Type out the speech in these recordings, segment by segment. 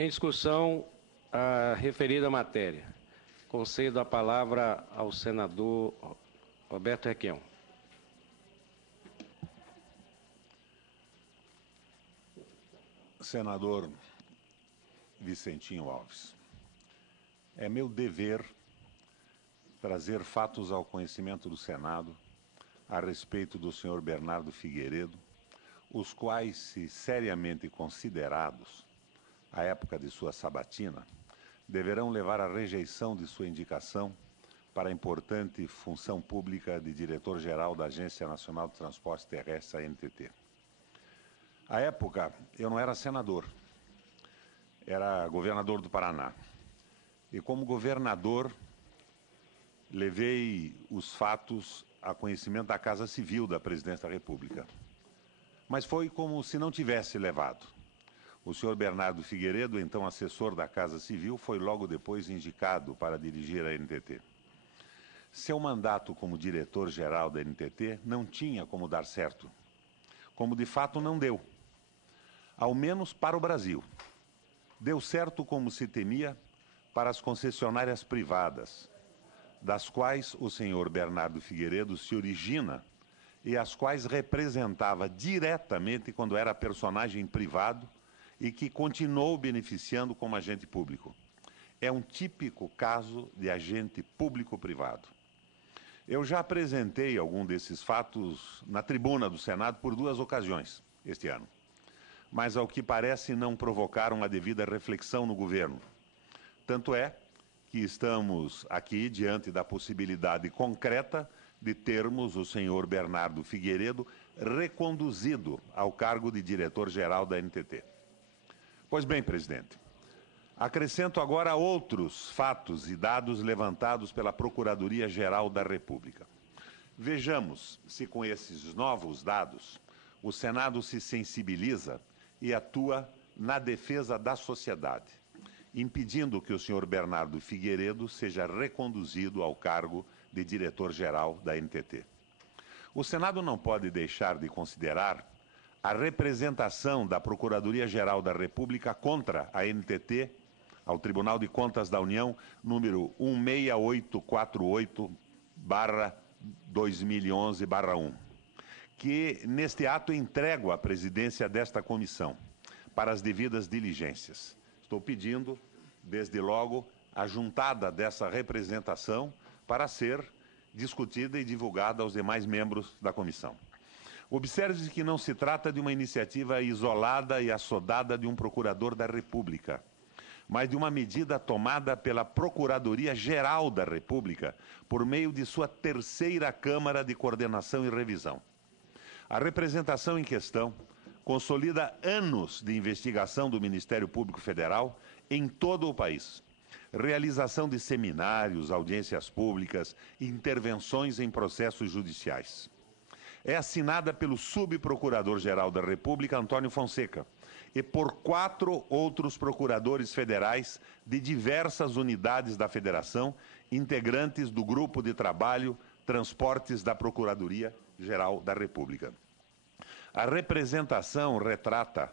Em discussão, a referida matéria. Concedo a palavra ao senador Roberto Requião. Senador Vicentinho Alves, é meu dever trazer fatos ao conhecimento do Senado a respeito do senhor Bernardo Figueiredo, os quais, se seriamente considerados, à época de sua sabatina, deverão levar à rejeição de sua indicação para a importante função pública de diretor-geral da Agência Nacional de Transportes Terrestres, a ANTT. À época, eu não era senador, era governador do Paraná. E como governador, levei os fatos a conhecimento da Casa Civil da Presidência da República. Mas foi como se não tivesse levado. O senhor Bernardo Figueiredo, então assessor da Casa Civil, foi logo depois indicado para dirigir a NTT. Seu mandato como diretor-geral da NTT não tinha como dar certo, como de fato não deu, ao menos para o Brasil. Deu certo como se temia para as concessionárias privadas, das quais o senhor Bernardo Figueiredo se origina e as quais representava diretamente quando era personagem privado e que continuou beneficiando como agente público. É um típico caso de agente público-privado. Eu já apresentei algum desses fatos na tribuna do Senado por 2 ocasiões este ano, mas ao que parece não provocaram a devida reflexão no governo. Tanto é que estamos aqui diante da possibilidade concreta de termos o senhor Bernardo Figueiredo reconduzido ao cargo de diretor-geral da NTT. Pois bem, presidente, acrescento agora outros fatos e dados levantados pela Procuradoria-Geral da República. Vejamos se com esses novos dados o Senado se sensibiliza e atua na defesa da sociedade, impedindo que o senhor Bernardo Figueiredo seja reconduzido ao cargo de diretor-geral da NTT. O Senado não pode deixar de considerar a representação da Procuradoria-Geral da República contra a NTT ao Tribunal de Contas da União, número 16848/2011/1, que neste ato entrego a presidência desta comissão para as devidas diligências. Estou pedindo, desde logo, a juntada dessa representação para ser discutida e divulgada aos demais membros da comissão. Observe-se que não se trata de uma iniciativa isolada e assodada de um procurador da República, mas de uma medida tomada pela Procuradoria-Geral da República por meio de sua 3ª Câmara de Coordenação e Revisão. A representação em questão consolida anos de investigação do Ministério Público Federal em todo o país. Realização de seminários, audiências públicas e intervenções em processos judiciais. É assinada pelo subprocurador-geral da República, Antônio Fonseca, e por 4 outros procuradores federais de diversas unidades da Federação, integrantes do Grupo de Trabalho Transportes da Procuradoria-Geral da República. A representação retrata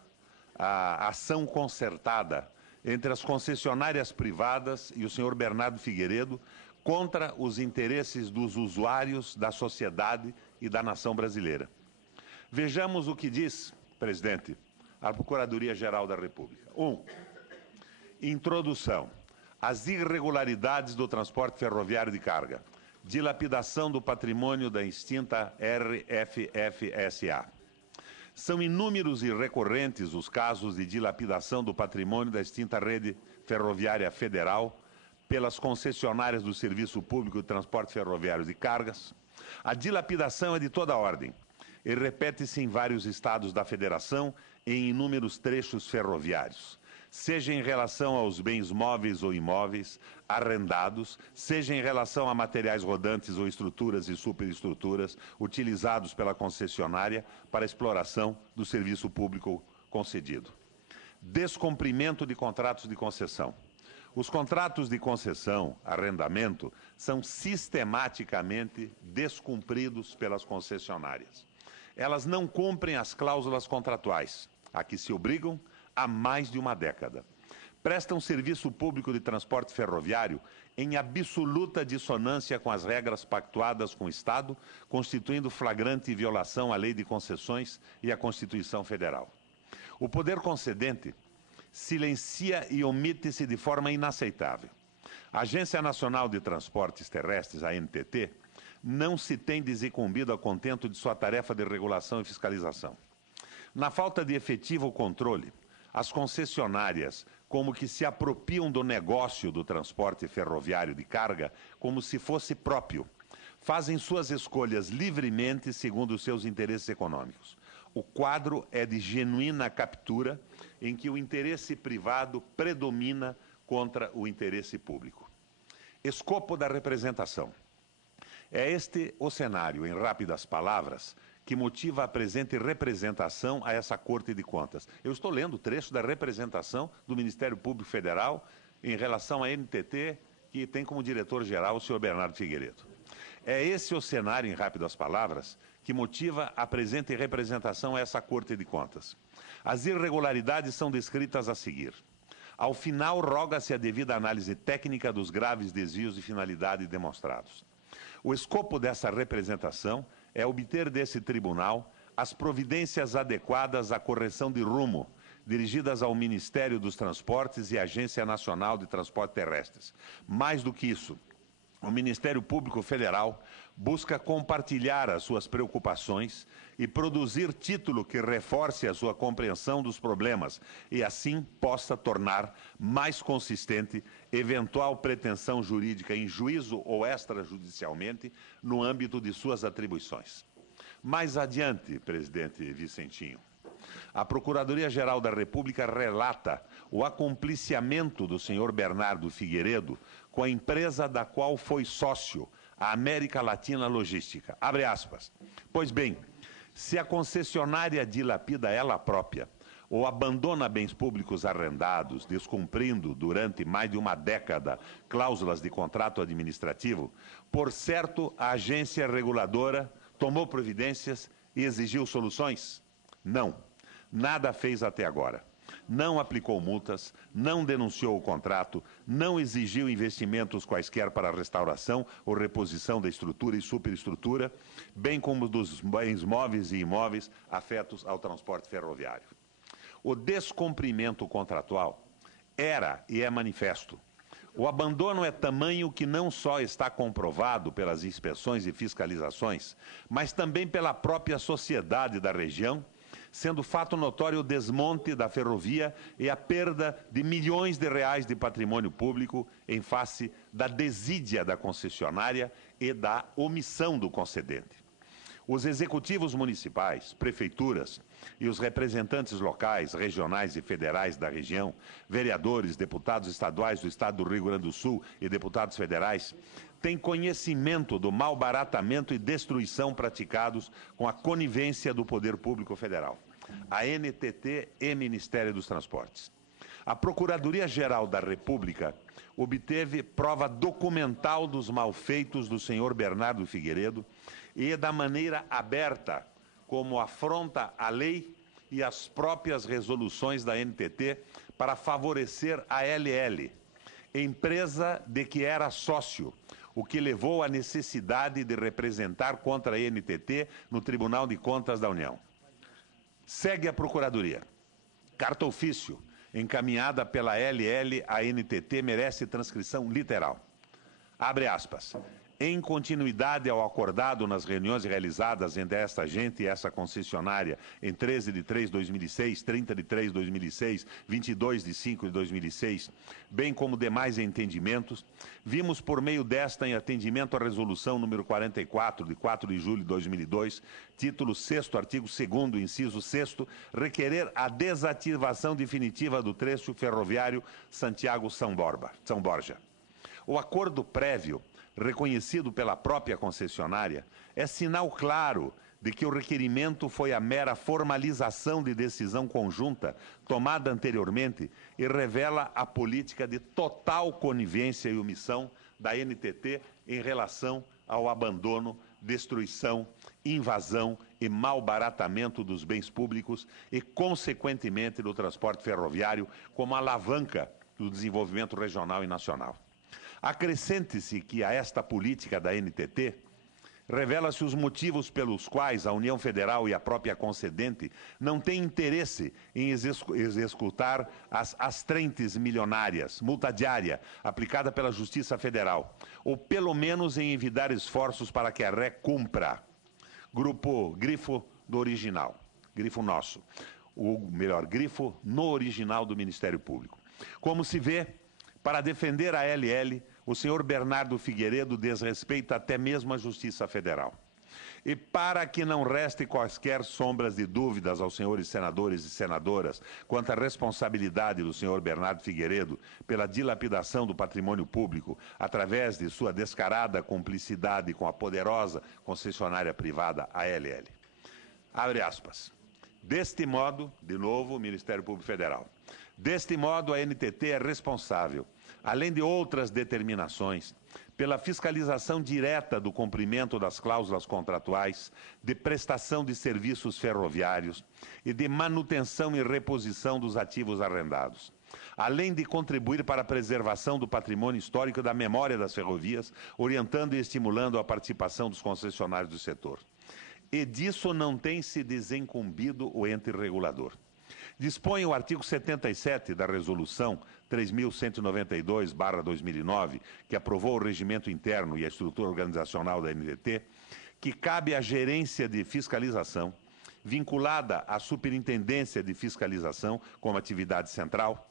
a ação concertada entre as concessionárias privadas e o senhor Bernardo Figueiredo contra os interesses dos usuários, da sociedade e da nação brasileira. Vejamos o que diz, presidente, a Procuradoria-Geral da República. 1. Introdução. As irregularidades do transporte ferroviário de carga. Dilapidação do patrimônio da extinta RFFSA. São inúmeros e recorrentes os casos de dilapidação do patrimônio da extinta Rede Ferroviária Federal pelas concessionárias do Serviço Público de Transporte Ferroviário de Cargas. A dilapidação é de toda ordem e repete-se em vários estados da Federação e em inúmeros trechos ferroviários, seja em relação aos bens móveis ou imóveis, arrendados, seja em relação a materiais rodantes ou estruturas e superestruturas utilizados pela concessionária para exploração do serviço público concedido. Descumprimento de contratos de concessão. Os contratos de concessão, arrendamento, são sistematicamente descumpridos pelas concessionárias. Elas não cumprem as cláusulas contratuais, a que se obrigam há mais de uma década. prestam serviço público de transporte ferroviário em absoluta dissonância com as regras pactuadas com o Estado, constituindo flagrante violação à Lei de Concessões e à Constituição Federal. O poder concedente silencia e omite-se de forma inaceitável. A Agência Nacional de Transportes Terrestres, a ANTT, não se tem desincumbido a contento de sua tarefa de regulação e fiscalização. Na falta de efetivo controle, as concessionárias como que se apropriam do negócio do transporte ferroviário de carga como se fosse próprio. Fazem suas escolhas livremente segundo os seus interesses econômicos. O quadro é de genuína captura em que o interesse privado predomina contra o interesse público. Escopo da representação. É este o cenário, em rápidas palavras, que motiva a presente representação a essa Corte de Contas. Eu estou lendo o trecho da representação do Ministério Público Federal em relação à NTT, que tem como diretor-geral o senhor Bernardo Figueiredo. É esse o cenário, em rápidas palavras, que motiva a presente representação a essa Corte de Contas. As irregularidades são descritas a seguir. Ao final, roga-se a devida análise técnica dos graves desvios de finalidade demonstrados. O escopo dessa representação é obter desse tribunal as providências adequadas à correção de rumo, dirigidas ao Ministério dos Transportes e à Agência Nacional de Transportes Terrestres. Mais do que isso, o Ministério Público Federal busca compartilhar as suas preocupações e produzir título que reforce a sua compreensão dos problemas e, assim, possa tornar mais consistente eventual pretensão jurídica em juízo ou extrajudicialmente no âmbito de suas atribuições. Mais adiante, presidente Vicentinho, a Procuradoria-Geral da República relata o acompliciamento do senhor Bernardo Figueiredo com a empresa da qual foi sócio, a América Latina Logística. Abre aspas. Pois bem, se a concessionária dilapida ela própria ou abandona bens públicos arrendados, descumprindo durante mais de uma década cláusulas de contrato administrativo, por certo, a agência reguladora tomou providências e exigiu soluções? Não. Nada fez até agora. Não aplicou multas, não denunciou o contrato, não exigiu investimentos quaisquer para a restauração ou reposição da estrutura e superestrutura, bem como dos bens móveis e imóveis afetos ao transporte ferroviário. O descumprimento contratual era e é manifesto. O abandono é tamanho que não só está comprovado pelas inspeções e fiscalizações, mas também pela própria sociedade da região, sendo fato notório o desmonte da ferrovia e a perda de milhões de reais de patrimônio público em face da desídia da concessionária e da omissão do concedente. Os executivos municipais, prefeituras e os representantes locais, regionais e federais da região, vereadores, deputados estaduais do Estado do Rio Grande do Sul e deputados federais, têm conhecimento do malbaratamento e destruição praticados com a conivência do Poder Público Federal, a NTT e Ministério dos Transportes. A Procuradoria-Geral da República obteve prova documental dos malfeitos do senhor Bernardo Figueiredo e da maneira aberta como afronta a lei e as próprias resoluções da NTT para favorecer a LL, empresa de que era sócio, o que levou à necessidade de representar contra a NTT no Tribunal de Contas da União. Segue a Procuradoria. Carta ofício encaminhada pela LL à NTT merece transcrição literal. Abre aspas. Em continuidade ao acordado nas reuniões realizadas entre esta agente e essa concessionária em 13 de 3 de 2006, 30 de 3 de 2006, 22 de 5 de 2006, bem como demais entendimentos, vimos por meio desta em atendimento à resolução número 44, de 4 de julho de 2002, título 6º, artigo 2º, inciso 6º, requerer a desativação definitiva do trecho ferroviário Santiago-São Borja. O acordo prévio reconhecido pela própria concessionária, é sinal claro de que o requerimento foi a mera formalização de decisão conjunta tomada anteriormente e revela a política de total conivência e omissão da NTT em relação ao abandono, destruição, invasão e malbaratamento dos bens públicos e, consequentemente, do transporte ferroviário como alavanca do desenvolvimento regional e nacional. Acrescente-se que a esta política da NTT revela-se os motivos pelos quais a União Federal e a própria concedente não têm interesse em executar as astrentes milionárias, multa diária, aplicada pela Justiça Federal, ou pelo menos em evitar esforços para que a RE cumpra. Grifo do original, grifo nosso, grifo no original do Ministério Público. Como se vê, para defender a LL, o senhor Bernardo Figueiredo desrespeita até mesmo a Justiça Federal. E para que não reste quaisquer sombras de dúvidas aos senhores senadores e senadoras quanto à responsabilidade do senhor Bernardo Figueiredo pela dilapidação do patrimônio público através de sua descarada cumplicidade com a poderosa concessionária privada, a LL. Abre aspas. Deste modo, de novo, o Ministério Público Federal. Deste modo, a NTT é responsável, além de outras determinações, pela fiscalização direta do cumprimento das cláusulas contratuais, de prestação de serviços ferroviários e de manutenção e reposição dos ativos arrendados, além de contribuir para a preservação do patrimônio histórico e da memória das ferrovias, orientando e estimulando a participação dos concessionários do setor. E disso não tem se desincumbido o ente regulador. Dispõe o artigo 77 da Resolução 3.192/2009, que aprovou o regimento interno e a estrutura organizacional da NTT, que cabe à gerência de fiscalização, vinculada à superintendência de fiscalização como atividade central,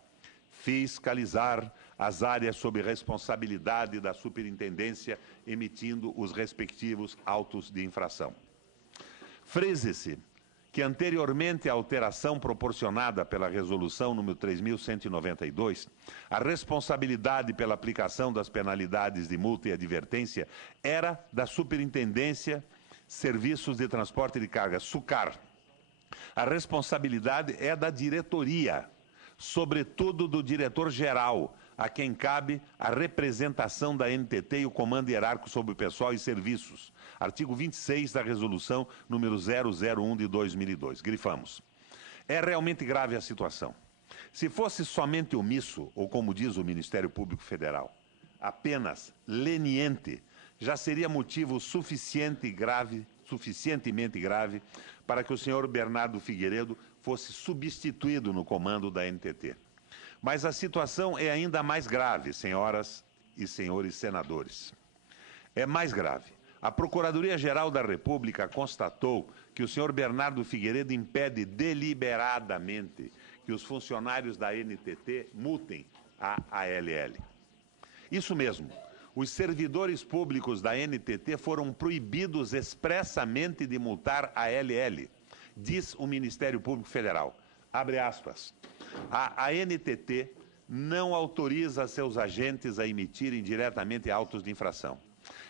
fiscalizar as áreas sob responsabilidade da superintendência, emitindo os respectivos autos de infração. Frise-se que anteriormente à alteração proporcionada pela Resolução número 3.192, a responsabilidade pela aplicação das penalidades de multa e advertência era da Superintendência Serviços de Transporte de Carga, SUCAR. A responsabilidade é da diretoria, sobretudo do diretor-geral, a quem cabe a representação da NTT e o comando hierárquico sobre o pessoal e serviços. Artigo 26 da Resolução número 001 de 2002. Grifamos. É realmente grave a situação. Se fosse somente omisso, ou como diz o Ministério Público Federal, apenas leniente, já seria motivo suficientemente grave para que o senhor Bernardo Figueiredo fosse substituído no comando da NTT. Mas a situação é ainda mais grave, senhoras e senhores senadores. É mais grave. A Procuradoria-Geral da República constatou que o senhor Bernardo Figueiredo impede deliberadamente que os funcionários da NTT multem a ALL. Isso mesmo. Os servidores públicos da NTT foram proibidos expressamente de multar a ALL, diz o Ministério Público Federal. Abre aspas. A NTT não autoriza seus agentes a emitirem diretamente autos de infração.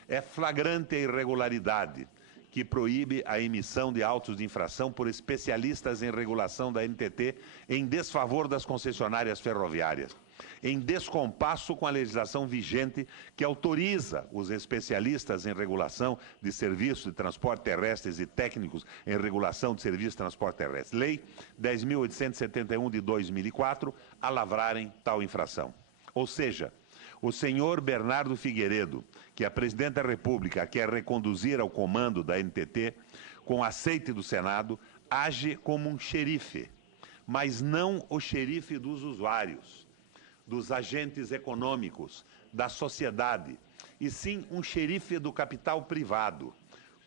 É flagrante a irregularidade que proíbe a emissão de autos de infração por especialistas em regulação da NTT em desfavor das concessionárias ferroviárias, em descompasso com a legislação vigente que autoriza os especialistas em regulação de serviços de transporte terrestres e técnicos em regulação de serviços de transporte terrestre, Lei 10.871 de 2004, a lavrarem tal infração. Ou seja, o senhor Bernardo Figueiredo, que a presidente da República quer reconduzir ao comando da NTT, com aceite do Senado, age como um xerife, mas não o xerife dos usuários, dos agentes econômicos, da sociedade, e sim um xerife do capital privado,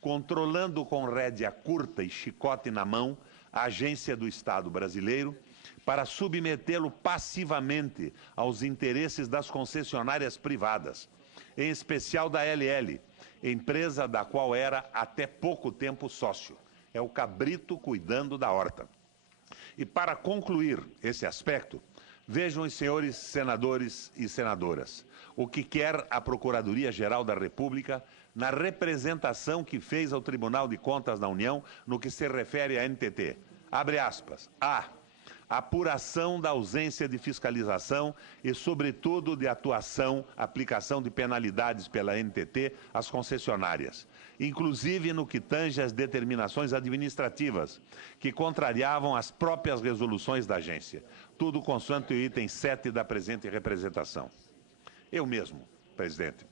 controlando com rédea curta e chicote na mão a agência do Estado brasileiro, para submetê-lo passivamente aos interesses das concessionárias privadas, em especial da LL, empresa da qual era até pouco tempo sócio. É o cabrito cuidando da horta. E para concluir esse aspecto, vejam os senhores senadores e senadoras, o que quer a Procuradoria-Geral da República na representação que fez ao Tribunal de Contas da União no que se refere à NTT. Abre aspas. apuração da ausência de fiscalização e, sobretudo, de aplicação de penalidades pela ANTT às concessionárias, inclusive no que tange às determinações administrativas, que contrariavam as próprias resoluções da agência. Tudo consoante o item 7 da presente representação. Eu mesmo, presidente,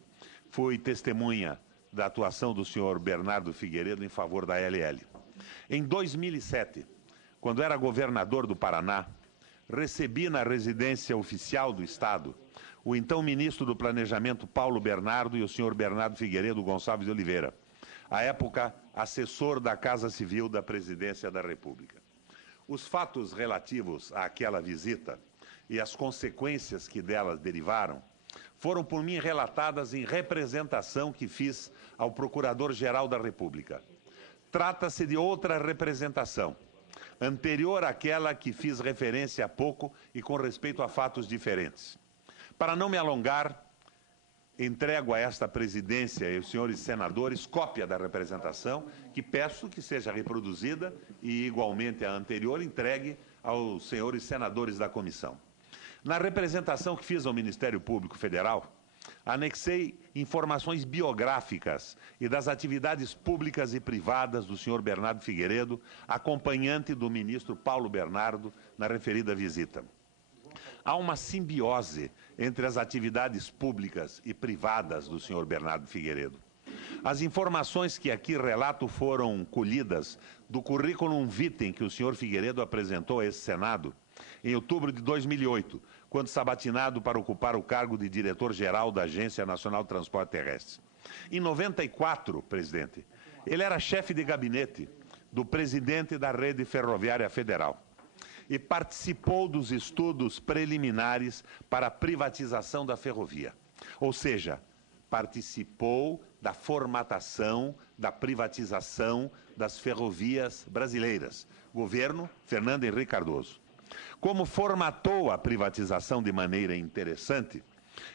fui testemunha da atuação do senhor Bernardo Figueiredo em favor da ALL. Em 2007, quando era governador do Paraná, recebi na residência oficial do Estado o então ministro do Planejamento Paulo Bernardo e o senhor Bernardo Figueiredo Gonçalves de Oliveira, à época assessor da Casa Civil da Presidência da República. Os fatos relativos àquela visita e as consequências que delas derivaram foram por mim relatadas em representação que fiz ao Procurador-Geral da República. Trata-se de outra representação, anterior àquela que fiz referência há pouco e com respeito a fatos diferentes. Para não me alongar, entrego a esta presidência e os senhores senadores cópia da representação, que peço que seja reproduzida e, igualmente a anterior, entregue aos senhores senadores da comissão. Na representação que fiz ao Ministério Público Federal, anexei informações biográficas e das atividades públicas e privadas do senhor Bernardo Figueiredo, acompanhante do ministro Paulo Bernardo, na referida visita. Há uma simbiose entre as atividades públicas e privadas do senhor Bernardo Figueiredo. As informações que aqui relato foram colhidas do currículo vitae que o senhor Figueiredo apresentou a esse Senado em outubro de 2008, quando sabatinado para ocupar o cargo de diretor-geral da Agência Nacional de Transporte Terrestre. Em 94, presidente, ele era chefe de gabinete do presidente da Rede Ferroviária Federal e participou dos estudos preliminares para a privatização da ferrovia. Ou seja, participou da formatação da privatização das ferrovias brasileiras. Governo Fernando Henrique Cardoso. Como formatou a privatização de maneira interessante,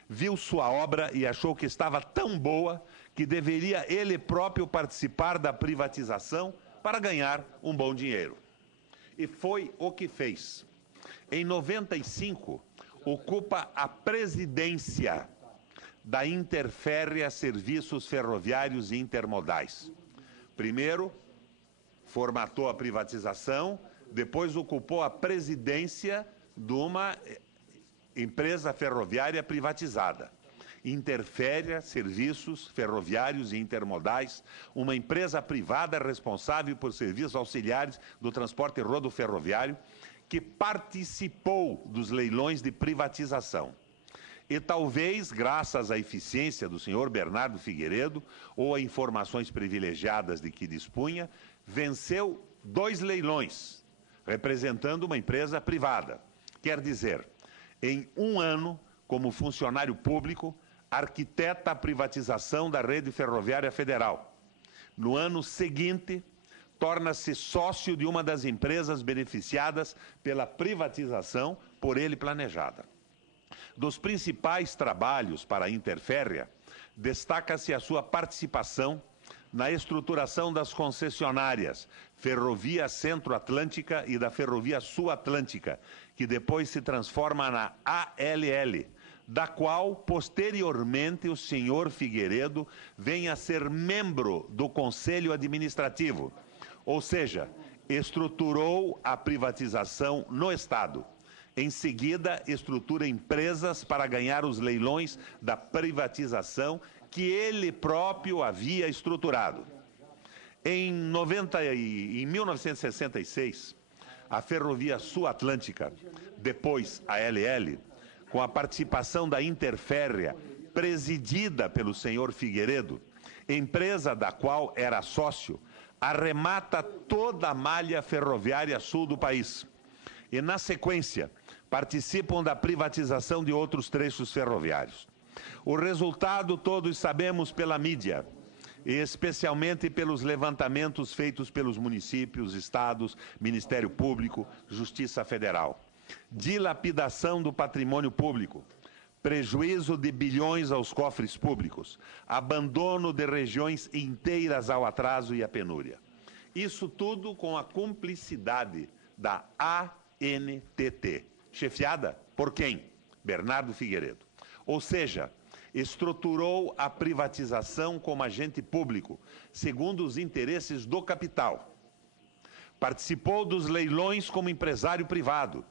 viu sua obra e achou que estava tão boa que deveria ele próprio participar da privatização para ganhar um bom dinheiro. E foi o que fez. Em 95, ocupa a presidência da Interférria Serviços Ferroviários e Intermodais. Primeiro, formatou a privatização, depois ocupou a presidência de uma empresa ferroviária privatizada. Interférria Serviços Ferroviários e Intermodais, uma empresa privada responsável por serviços auxiliares do transporte rodoferroviário, que participou dos leilões de privatização. E talvez, graças à eficiência do senhor Bernardo Figueiredo, ou a informações privilegiadas de que dispunha, venceu 2 leilões, representando uma empresa privada. Quer dizer, em 1 ano, como funcionário público, arquiteta a privatização da Rede Ferroviária Federal. No ano seguinte, torna-se sócio de uma das empresas beneficiadas pela privatização por ele planejada. Dos principais trabalhos para a Interférria, destaca-se a sua participação na estruturação das concessionárias Ferrovia Centro-Atlântica e da Ferrovia Sul-Atlântica, que depois se transforma na ALL, da qual, posteriormente, o senhor Figueiredo vem a ser membro do Conselho Administrativo, ou seja, estruturou a privatização no Estado. Em seguida, estrutura empresas para ganhar os leilões da privatização que ele próprio havia estruturado. Em 1966, a Ferrovia Sul-Atlântica, depois a ALL, com a participação da Interférria, presidida pelo senhor Figueiredo, empresa da qual era sócio, arremata toda a malha ferroviária sul do país. E, na sequência, participam da privatização de outros trechos ferroviários. O resultado todos sabemos pela mídia, e especialmente pelos levantamentos feitos pelos municípios, estados, Ministério Público, Justiça Federal. Dilapidação do patrimônio público, prejuízo de bilhões aos cofres públicos, abandono de regiões inteiras ao atraso e à penúria. Isso tudo com a cumplicidade da ANTT, NTT. Chefiada por quem? Bernardo Figueiredo. Ou seja, estruturou a privatização como agente público, segundo os interesses do capital. Participou dos leilões como empresário privado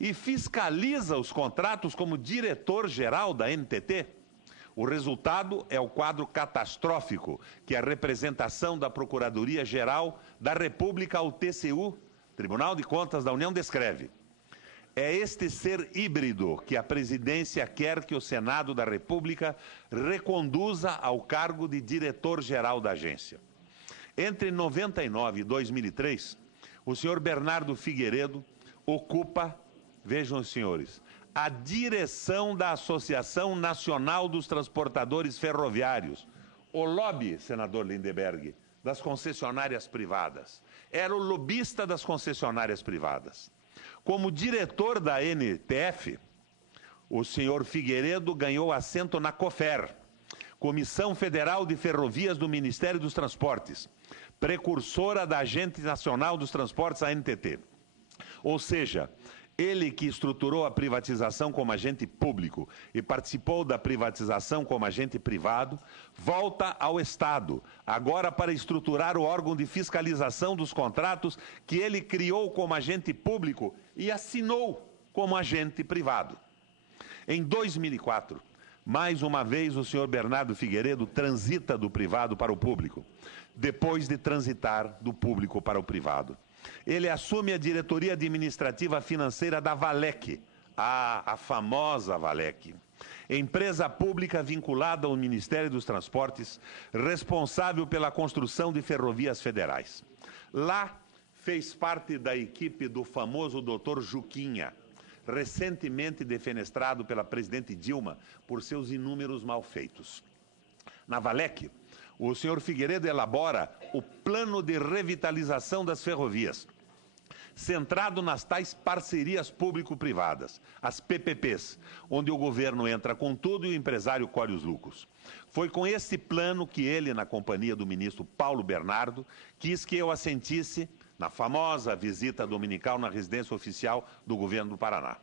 e fiscaliza os contratos como diretor-geral da NTT. O resultado é o quadro catastrófico que a representação da Procuradoria-Geral da República ao TCU, Tribunal de Contas da União, descreve. É este ser híbrido que a presidência quer que o Senado da República reconduza ao cargo de diretor-geral da agência. Entre 99 e 2003, o senhor Bernardo Figueiredo ocupa, vejam os senhores, a direção da Associação Nacional dos Transportadores Ferroviários, o lobby, senador Lindeberg, das concessionárias privadas. Era o lobista das concessionárias privadas. Como diretor da NTF, o senhor Figueiredo ganhou assento na COFER, Comissão Federal de Ferrovias do Ministério dos Transportes, precursora da Agência Nacional dos Transportes, a NTT. Ou seja, ele que estruturou a privatização como agente público e participou da privatização como agente privado, volta ao Estado, agora para estruturar o órgão de fiscalização dos contratos que ele criou como agente público e assinou como agente privado. Em 2004, mais uma vez o senhor Bernardo Figueiredo transita do privado para o público, depois de transitar do público para o privado. Ele assume a diretoria administrativa financeira da Valec, a famosa Valec, empresa pública vinculada ao Ministério dos Transportes, responsável pela construção de ferrovias federais. Lá fez parte da equipe do famoso Dr. Juquinha, recentemente defenestrado pela presidente Dilma por seus inúmeros malfeitos. Na Valec, o senhor Figueiredo elabora o plano de revitalização das ferrovias, centrado nas tais parcerias público-privadas, as PPPs, onde o governo entra com tudo e o empresário colhe os lucros. Foi com esse plano que ele, na companhia do ministro Paulo Bernardo, quis que eu assentisse na famosa visita dominical na residência oficial do governo do Paraná.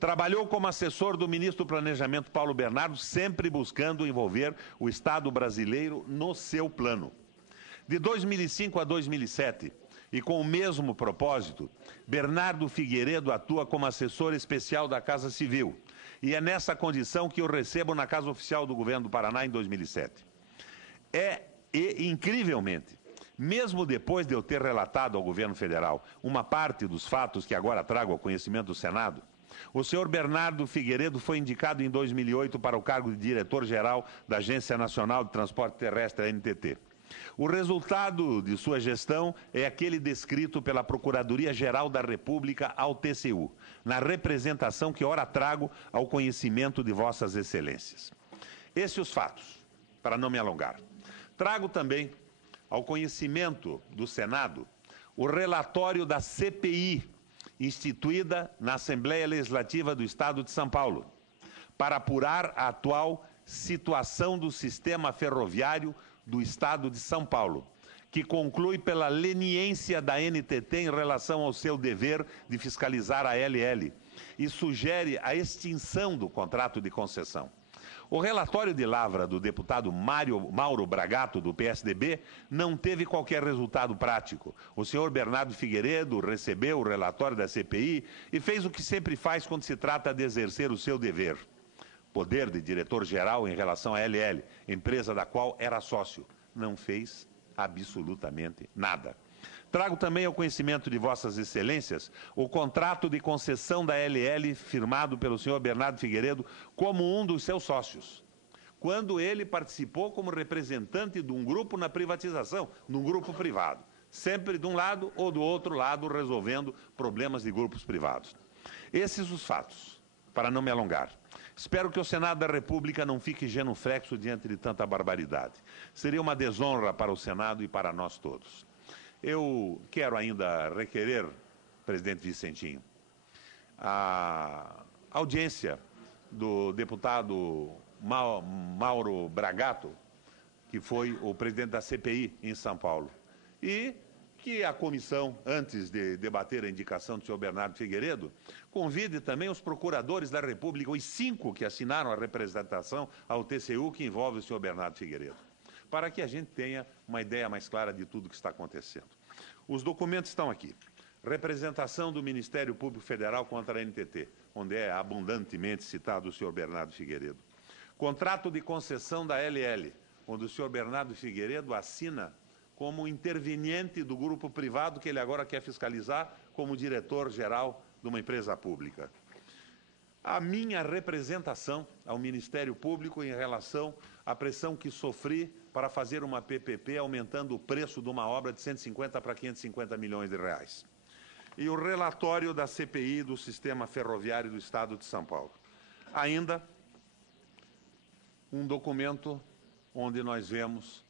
Trabalhou como assessor do ministro do Planejamento Paulo Bernardo, sempre buscando envolver o Estado brasileiro no seu plano. De 2005 a 2007, e com o mesmo propósito, Bernardo Figueiredo atua como assessor especial da Casa Civil, e é nessa condição que eu recebo na Casa Oficial do Governo do Paraná em 2007. Incrivelmente, mesmo depois de eu ter relatado ao governo federal uma parte dos fatos que agora trago ao conhecimento do Senado, o senhor Bernardo Figueiredo foi indicado em 2008 para o cargo de diretor-geral da Agência Nacional de Transporte Terrestre, a NTT. O resultado de sua gestão é aquele descrito pela Procuradoria-Geral da República ao TCU, na representação que ora trago ao conhecimento de vossas excelências. Esses os fatos, para não me alongar. Trago também ao conhecimento do Senado o relatório da CPI, instituída na Assembleia Legislativa do Estado de São Paulo, para apurar a atual situação do sistema ferroviário do Estado de São Paulo, que conclui pela leniência da NTT em relação ao seu dever de fiscalizar a LL e sugere a extinção do contrato de concessão. O relatório de lavra do deputado Mauro Bragato, do PSDB, não teve qualquer resultado prático. O senhor Bernardo Figueiredo recebeu o relatório da CPI e fez o que sempre faz quando se trata de exercer o seu dever. Poder de diretor-geral em relação à LL, empresa da qual era sócio. Não fez absolutamente nada. Trago também ao conhecimento de vossas excelências o contrato de concessão da LL firmado pelo senhor Bernardo Figueiredo como um dos seus sócios, quando ele participou como representante de um grupo na privatização, num grupo privado, sempre de um lado ou do outro lado resolvendo problemas de grupos privados. Esses os fatos, para não me alongar. Espero que o Senado da República não fique genuflexo diante de tanta barbaridade. Seria uma desonra para o Senado e para nós todos. Eu quero ainda requerer, presidente Vicentinho, a audiência do deputado Mauro Bragato, que foi o presidente da CPI em São Paulo, e que a comissão, antes de debater a indicação do senhor Bernardo Figueiredo, convide também os procuradores da República, os 5 que assinaram a representação ao TCU que envolve o senhor Bernardo Figueiredo, para que a gente tenha uma ideia mais clara de tudo o que está acontecendo. Os documentos estão aqui. Representação do Ministério Público Federal contra a NTT, onde é abundantemente citado o senhor Bernardo Figueiredo. Contrato de concessão da LL, onde o senhor Bernardo Figueiredo assina como interveniente do grupo privado que ele agora quer fiscalizar como diretor-geral de uma empresa pública. A minha representação ao Ministério Público em relação à pressão que sofri para fazer uma PPP aumentando o preço de uma obra de 150 para 550 milhões de reais. E o relatório da CPI do Sistema Ferroviário do Estado de São Paulo. Ainda um documento onde nós vemos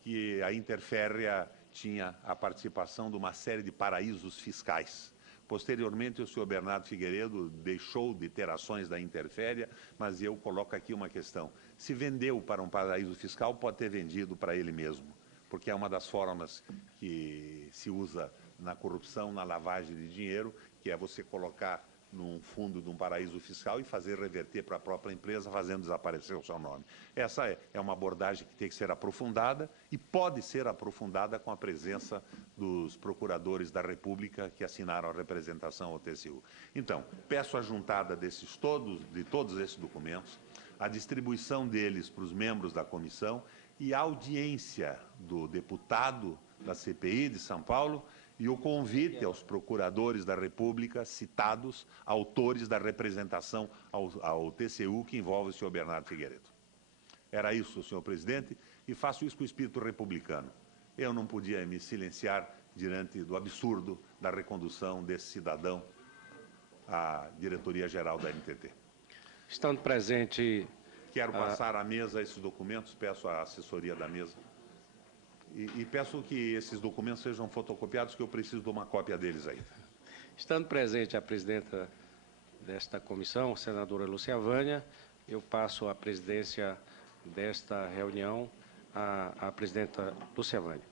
que a Interférrea tinha a participação de uma série de paraísos fiscais. Posteriormente, o senhor Bernardo Figueiredo deixou de ter ações da Interférrea, mas eu coloco aqui uma questão. Se vendeu para um paraíso fiscal, pode ter vendido para ele mesmo, porque é uma das formas que se usa na corrupção, na lavagem de dinheiro, que é você colocar num fundo de um paraíso fiscal e fazer reverter para a própria empresa, fazendo desaparecer o seu nome. Essa é uma abordagem que tem que ser aprofundada e pode ser aprofundada com a presença dos procuradores da República que assinaram a representação ao TCU. Então, peço a juntada de todos esses documentos, a distribuição deles para os membros da comissão e a audiência do deputado da CPI de São Paulo e o convite aos procuradores da República citados, autores da representação ao TCU que envolve o senhor Bernardo Figueiredo. Era isso, senhor presidente, e faço isso com o espírito republicano. Eu não podia me silenciar diante do absurdo da recondução desse cidadão à diretoria-geral da NTT. Estando presente... Quero passar à mesa esses documentos, peço à assessoria da mesa. E peço que esses documentos sejam fotocopiados, que eu preciso de uma cópia deles aí. Estando presente a presidenta desta comissão, a senadora Lúcia Vânia, eu passo a presidência desta reunião à presidenta Lúcia Vânia.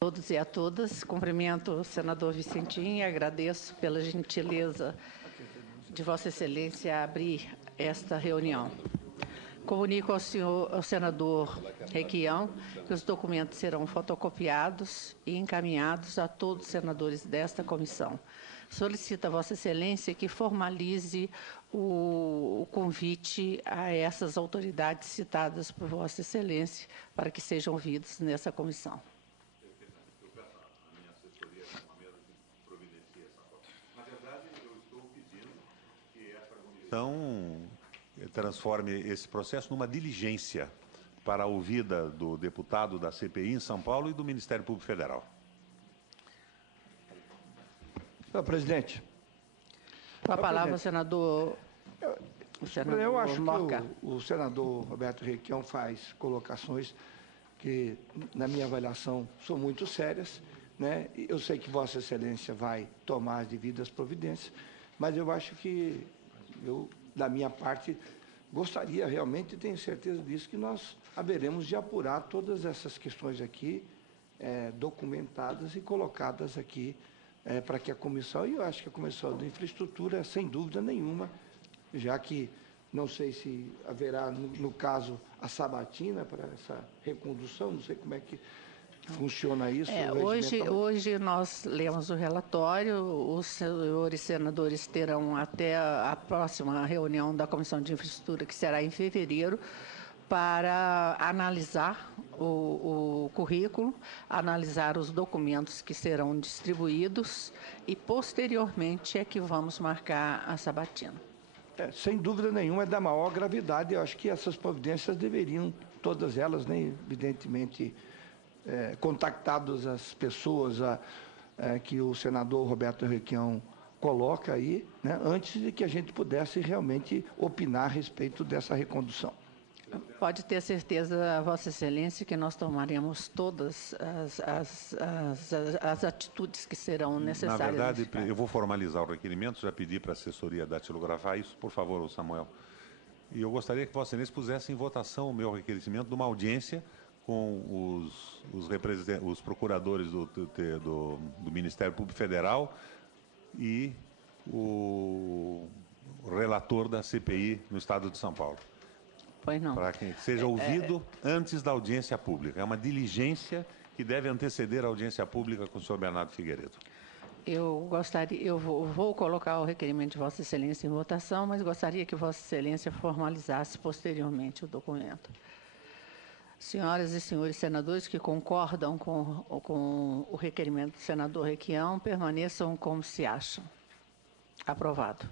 Todos e a todas, cumprimento o senador Vicentim e agradeço pela gentileza de Vossa Excelência abrir esta reunião. Comunico ao senador Requião que os documentos serão fotocopiados e encaminhados a todos os senadores desta comissão. Solicito a Vossa Excelência que formalize o convite a essas autoridades citadas por Vossa Excelência para que sejam ouvidos nessa comissão. Então, transforme esse processo numa diligência para a ouvida do deputado da CPI em São Paulo e do Ministério Público Federal. Senhor presidente. Com a palavra, o senador Eu acho Moca. que o senador Roberto Requião faz colocações que, na minha avaliação, são muito sérias, né? Eu sei que Vossa Excelência vai tomar as devidas providências, mas eu acho que eu, da minha parte, gostaria realmente, e tenho certeza disso, que nós haveremos de apurar todas essas questões aqui, documentadas e colocadas aqui para que a comissão, e eu acho que a Comissão de Infraestrutura, sem dúvida nenhuma, já que não sei se haverá, no caso, a sabatina para essa recondução, não sei como é que funciona isso. Hoje nós lemos o relatório, os senhores senadores terão até a próxima reunião da Comissão de Infraestrutura, que será em fevereiro, para analisar o currículo, analisar os documentos que serão distribuídos e, posteriormente, é que vamos marcar a sabatina. Sem dúvida nenhuma, é da maior gravidade. Eu acho que essas providências deveriam, todas elas, né, evidentemente, contactados as pessoas que o senador Roberto Requião coloca aí, né, antes de que a gente pudesse realmente opinar a respeito dessa recondução. Pode ter certeza, Vossa Excelência, que nós tomaremos todas as atitudes que serão necessárias. Na verdade, eu vou formalizar o requerimento, já pedi para a assessoria datilografar isso. Por favor, Samuel. E eu gostaria que Vossa Excelência pusesse em votação o meu requerimento de uma audiência com os procuradores do Ministério Público Federal e o relator da CPI no Estado de São Paulo. Pois não. Para que seja ouvido antes da audiência pública. É uma diligência que deve anteceder a audiência pública com o senhor Bernardo Figueiredo. Eu vou colocar o requerimento de Vossa Excelência em votação, mas gostaria que Vossa Excelência formalizasse posteriormente o documento. Senhoras e senhores senadores que concordam com o requerimento do senador Requião, permaneçam como se acham. Aprovado.